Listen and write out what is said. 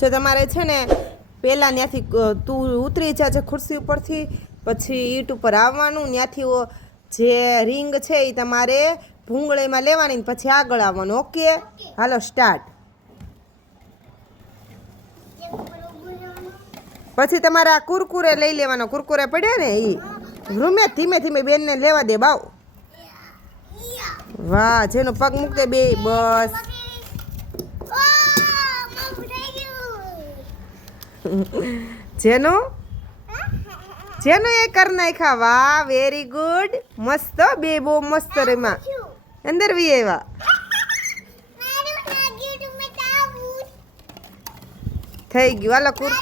જો તમારે છે ને પહેલાં ત્યાંથી તું ઉતરી જાજે ખુરશી ઉપરથી, પછી ઈટ ઉપર આવવાનું ત્યાંથી જે રિંગ છે એ તમારે ભૂંગળીમાં લેવાની પછી આગળ આવવાનું. ઓકે? Hello, start. પછી તમારે આ કુરકુરે લઈ લેવાનો. કુરકુરે પડ્યા ને એ રૂમે ધીમે ધીમે બેનને લેવા દે બાવ. વાહ, જેનો પગ મૂકતે બે બસ. જેનો? જેનો એ કર નાખ્યા? વાહ વેરી ગુડ મસ્ત બે બહુ મસ્ત રેમાં અંદર વી આવ્યા થઈ ગયું. હાલો કુર